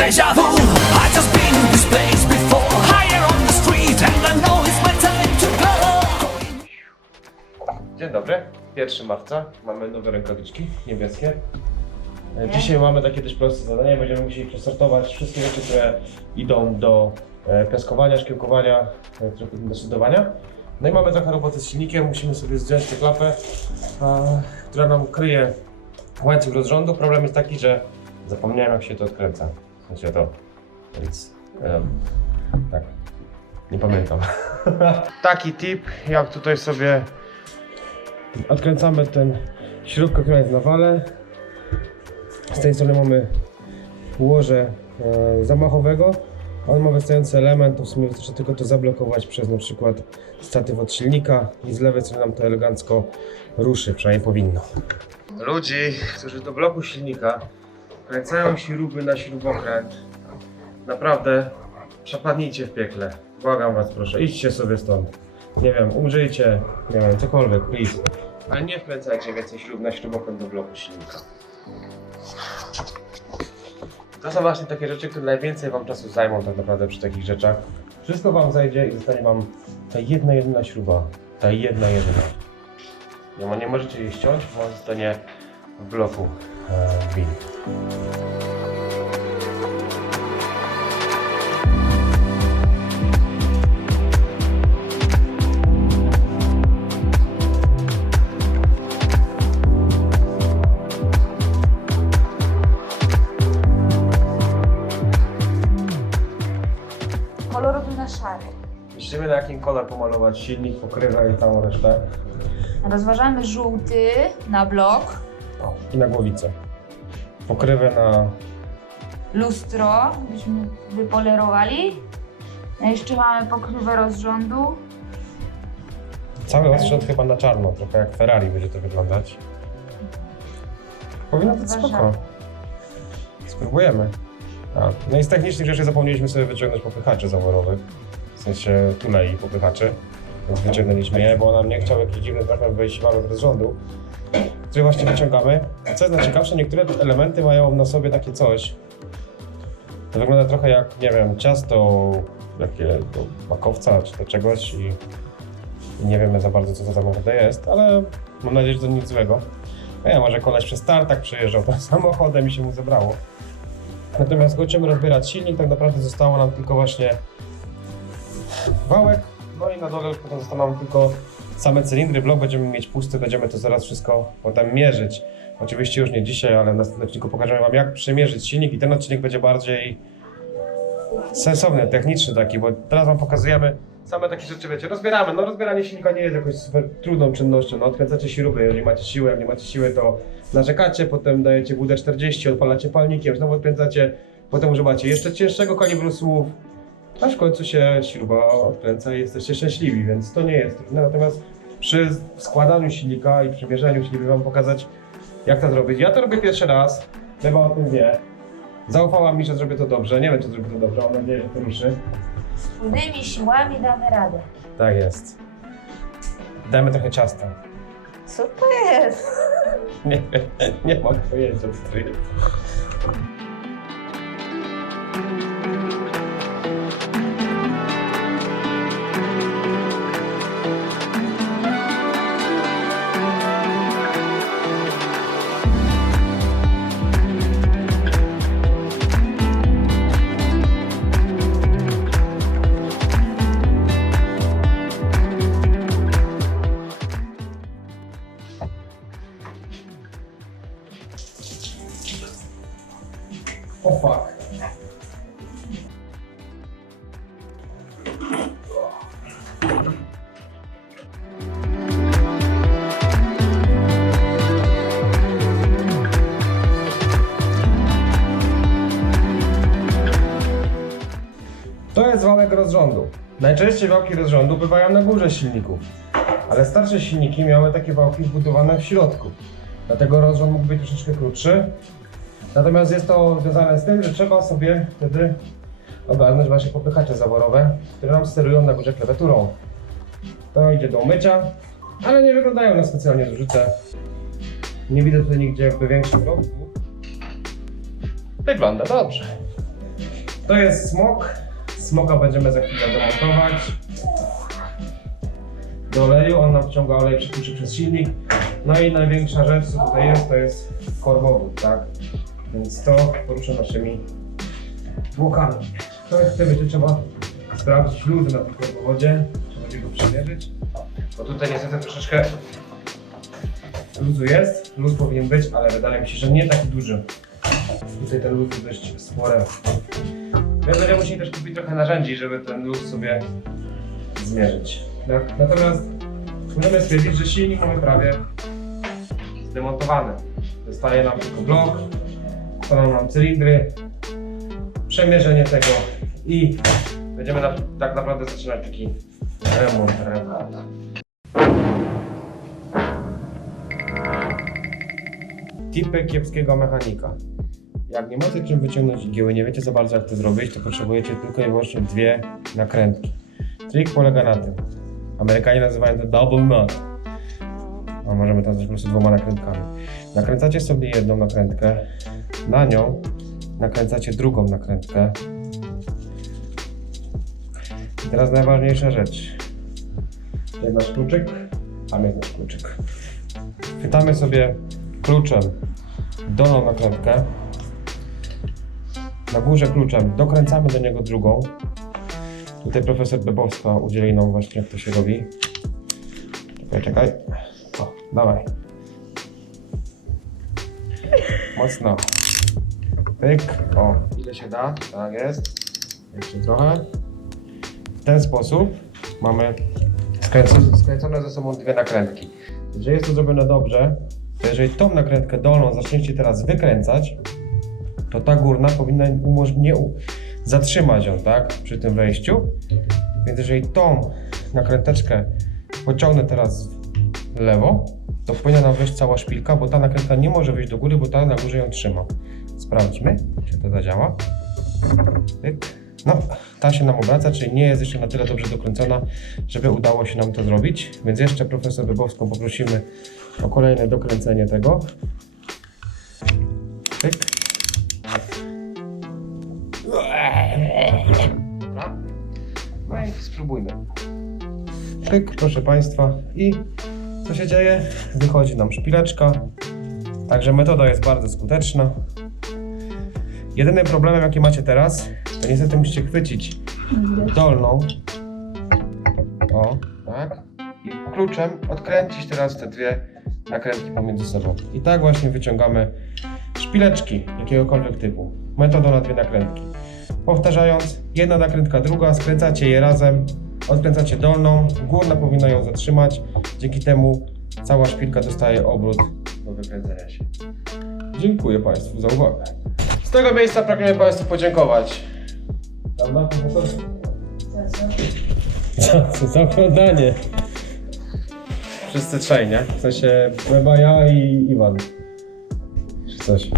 Deja vu, I just been in this place before. Higher on the street and I know it's my time to go. Dzień dobry, 1 marca, mamy nowe rękawiczki niebieskie. Dzisiaj mamy takie dość proste zadanie, będziemy musieli przesortować wszystkie rzeczy, które idą do piaskowania, szkiełkowania, trochę do szydowania. No i mamy trochę roboty z silnikiem, musimy sobie zdjąć tę klapę, która nam kryje łańcuch rozrządu. Problem jest taki, że zapomniałem, jak się to odkręca. W sensie to, więc tak, nie pamiętam. Taki tip, jak tutaj sobie odkręcamy ten śrubkę, która jest na wale. Z tej strony mamy łoże zamachowego. On ma wystający element, to w sumie wystarczy tylko to zablokować przez na przykład statyw od silnika i z lewej strony nam to elegancko ruszy, przynajmniej powinno. Ludzi, którzy do bloku silnika kręcają śruby na śrubokręt, naprawdę przepadnijcie w piekle. Błagam was, proszę, idźcie sobie stąd. Nie wiem, umrzyjcie, nie wiem, cokolwiek, please. Ale nie wkręcajcie więcej śrub na śrubokręt do bloku silnika. To są właśnie takie rzeczy, które najwięcej wam czasu zajmą tak naprawdę przy takich rzeczach. Wszystko wam zajdzie i zostanie wam ta jedyna śruba. Ta jedyna. Nie możecie jej ściąć, bo ona zostanie w bloku bin. Kolorowy na szary. Myślimy, na jakim kolor pomalować silnik, pokrywa i całą resztę. Rozważamy żółty na blok, I na głowicę. Pokrywę na... lustro, byśmy wypolerowali. A jeszcze mamy pokrywę rozrządu. Cały rozrzut chyba na czarno, trochę jak Ferrari będzie to wyglądać. Powinno być spoko. Spróbujemy. No i z technicznych rzeczy zapomnieliśmy sobie wyciągnąć popychacze zaworowych. W sensie tulei popychaczy. Więc wyciągnęliśmy je, bo nam nie chciał jakiś dziwny fragment wejść wałek rozrządu, który właśnie wyciągamy. A co jest najciekawsze, niektóre elementy mają na sobie takie coś. To wygląda trochę jak, nie wiem, ciasto jakie do makowca czy do czegoś i nie wiemy za bardzo, co to tak naprawdę jest, ale mam nadzieję, że to nic złego. Nie wiem, może koleś przez tartak przejeżdżał tym samochodem i się mu zebrało. Natomiast kończymy rozbierać silnik, tak naprawdę zostało nam tylko właśnie wałek, no i na dole już potem zostaną tylko same cylindry, blok będziemy mieć pusty, będziemy to zaraz wszystko potem mierzyć. Oczywiście już nie dzisiaj, ale w następnym odcinku pokażemy wam, jak przemierzyć silnik i ten odcinek będzie bardziej sensowny, techniczny taki, bo teraz wam pokazujemy same takie rzeczy, wiecie, rozbieramy. No rozbieranie silnika nie jest jakąś super trudną czynnością, no odkręcacie śruby, jeżeli macie siłę, jak nie macie siły, to narzekacie, potem dajecie WD-40, odpalacie palnikiem, znowu odkręcacie, potem używacie jeszcze cięższego kalibru słów, aż w końcu się śruba odkręca i jesteście szczęśliwi, więc to nie jest trudne. Natomiast przy składaniu silnika i przy mierzeniu chcieliby wam pokazać, jak to zrobić. Ja to robię pierwszy raz, chyba o tym wie. Zaufała mi, że zrobię to dobrze, nie wiem, czy zrobię to dobrze, mam nadzieję, że to ruszy. Wspólnymi siłami damy radę. Tak jest. Dajmy trochę ciasta. Co to jest? Nie mam pojęcia, co to jest. O fuck. To jest wałek rozrządu. Najczęściej wałki rozrządu bywają na górze silników, ale starsze silniki miały takie wałki wbudowane w środku. Dlatego rozrząd mógł być troszeczkę krótszy. Natomiast jest to związane z tym, że trzeba sobie wtedy ogarnąć właśnie popychacze zaworowe, które nam sterują na górze klawiaturą. To idzie do umycia, ale nie wyglądają na specjalnie zużyte. Nie widzę tutaj nigdzie jakby większych rąbków. Wygląda dobrze. To jest smok. Smoka będziemy za chwilę demontować. Do oleju, on nam wciąga olej przytłuczy przez silnik. No i największa rzecz, co tutaj jest, to jest korbowód, tak? Więc to poruszę naszymi zwłokami. To jest wtedy, trzeba sprawdzić luzy na tym korbowodzie. Trzeba będzie go przymierzyć. Bo tutaj niestety troszeczkę luzu jest. Luz powinien być, ale wydaje mi się, że nie taki duży. Tutaj ten luz jest dość spory. Więc będziemy musieli też kupić trochę narzędzi, żeby ten luz sobie zmierzyć. Tak? Natomiast możemy stwierdzić, że silnik mamy prawie zdemontowany. Zostaje nam tylko blok, zostaną nam cylindry, przemierzenie tego i będziemy tak naprawdę zaczynać taki remont. Tipy kiepskiego mechanika. Jak nie macie czym wyciągnąć igieły, nie wiecie za bardzo jak to zrobić, to potrzebujecie tylko i wyłącznie dwie nakrętki. Trik polega na tym. Amerykanie nazywają to double nut. A możemy to nazwać po prostu dwoma nakrętkami. Nakręcacie sobie jedną nakrętkę, na nią nakręcacie drugą nakrętkę. I teraz najważniejsza rzecz. Jest nasz kluczyk, tam jest nasz kluczyk. Chwytamy sobie kluczem dolną nakrętkę. Na górze kluczem dokręcamy do niego drugą. Tutaj profesor Bebowska udzieli nam właśnie jak to się robi. Czekaj. O, dawaj. Mocno. Pyk. O, ile się da. Tak jest. Jeszcze trochę. W ten sposób mamy skręcone ze sobą dwie nakrętki. Jeżeli jest to zrobione dobrze, to jeżeli tą nakrętkę dolną zaczniecie teraz wykręcać, to ta górna powinna zatrzymać ją, tak, przy tym wejściu. Więc jeżeli tą nakręteczkę pociągnę teraz w lewo, to powinna nam wyjść cała szpilka, bo ta nakrętka nie może wyjść do góry, bo ta na górze ją trzyma. Sprawdźmy, czy to zadziała. No, ta się nam obraca, czyli nie jest jeszcze na tyle dobrze dokręcona, żeby udało się nam to zrobić. Więc jeszcze profesor Bebowską poprosimy o kolejne dokręcenie tego. Pyk. Dobra. No i spróbujmy. Pyk, proszę Państwa. I co się dzieje? Wychodzi nam szpileczka. Także metoda jest bardzo skuteczna. Jedynym problemem, jaki macie teraz, to niestety musicie chwycić dolną. O, tak. I kluczem odkręcić teraz te dwie nakrętki pomiędzy sobą. I tak właśnie wyciągamy szpileczki jakiegokolwiek typu. Metodą na dwie nakrętki. Powtarzając, jedna nakrętka, druga, skręcacie je razem, odkręcacie dolną, górna powinna ją zatrzymać. Dzięki temu cała szpilka dostaje obrót do wykręcenia się. Dziękuję Państwu za uwagę. Z tego miejsca pragniemy Państwu podziękować. Prawda, profesor? Za oglądanie. Wszyscy trzej, nie? W sensie Beba, ja i Iwan. Czy coś.